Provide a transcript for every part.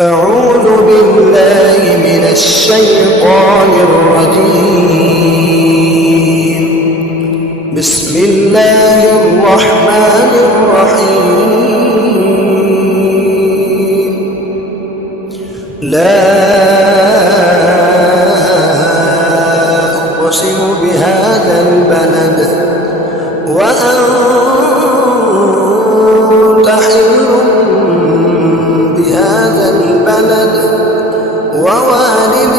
أعوذ بالله من الشيطان الرجيم. بسم الله الرحمن الرحيم. لا أقسم بهذا البلد وأنت حل بهذا البلد ووالد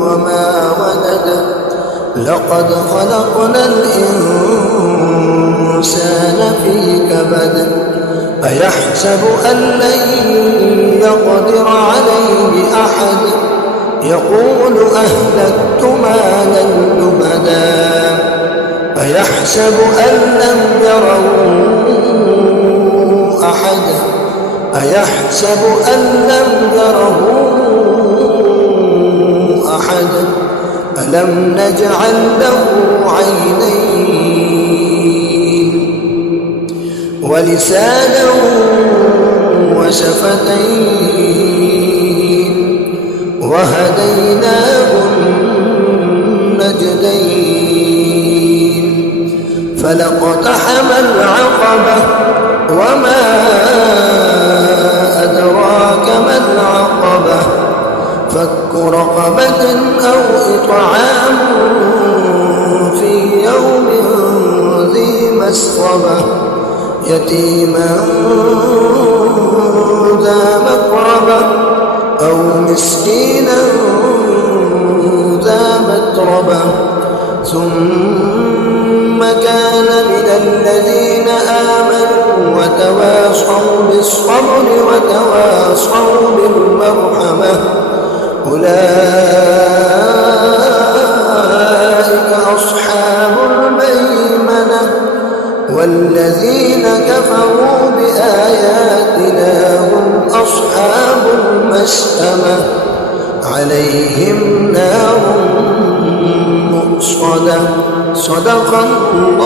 وما ولد لقد خلقنا الإنسان في كبد أيحسب أن لن يقدر عليه أحد يقول أهلكت مالا لبدا أيحسب أن لم يره أحد أيحسب أن لم يره أحد ألم نجعل له عينين ولسانا وشفتين وهديناه النجدين فلاقتحم العقبة وما أدراك ما العقبة فك رقبة أو إطعام في يوم ذي مسغبة يتيما ذا مقربة أو مسكينا ذا متربة ثم كان من الذين آمنوا وتواصوا بالصبر وتواصوا بالمرحمة أولئك أصحاب الميمنة والذين كفروا بآياتنا هم أصحاب المشأمة عليهم نار مؤصدة صدق الله.